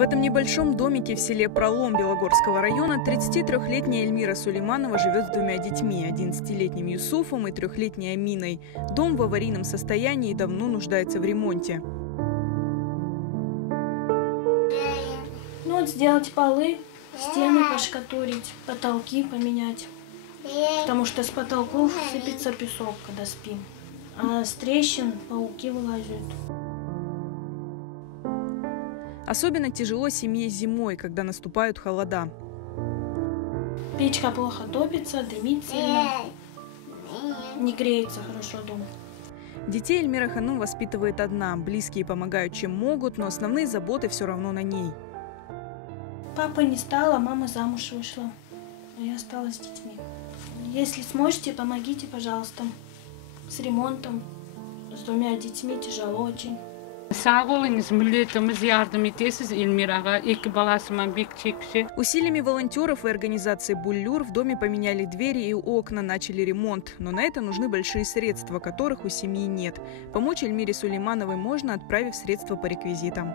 В этом небольшом домике в селе Пролом Белогорского района 33-летняя Эльмира Сулейманова живет с двумя детьми – 11-летним Юсуфом и 3-летней Аминой. Дом в аварийном состоянии и давно нуждается в ремонте. Сделать полы, стены поштукатурить, потолки поменять. Потому что с потолков сыпется песок, когда спим. А с трещин пауки вылазят. Особенно тяжело семье зимой, когда наступают холода. Печка плохо топится, дымит сильно. Не греется хорошо дом. Детей Эльмира Ханум воспитывает одна. Близкие помогают чем могут, но основные заботы все равно на ней. Папа не стала, мама замуж вышла. А я осталась с детьми. Если сможете, помогите, пожалуйста. С ремонтом, с двумя детьми тяжело очень. Усилиями волонтеров и организации «Буллюр» в доме поменяли двери и окна, начали ремонт. Но на это нужны большие средства, которых у семьи нет. Помочь Эльмире Сулеймановой можно, отправив средства по реквизитам.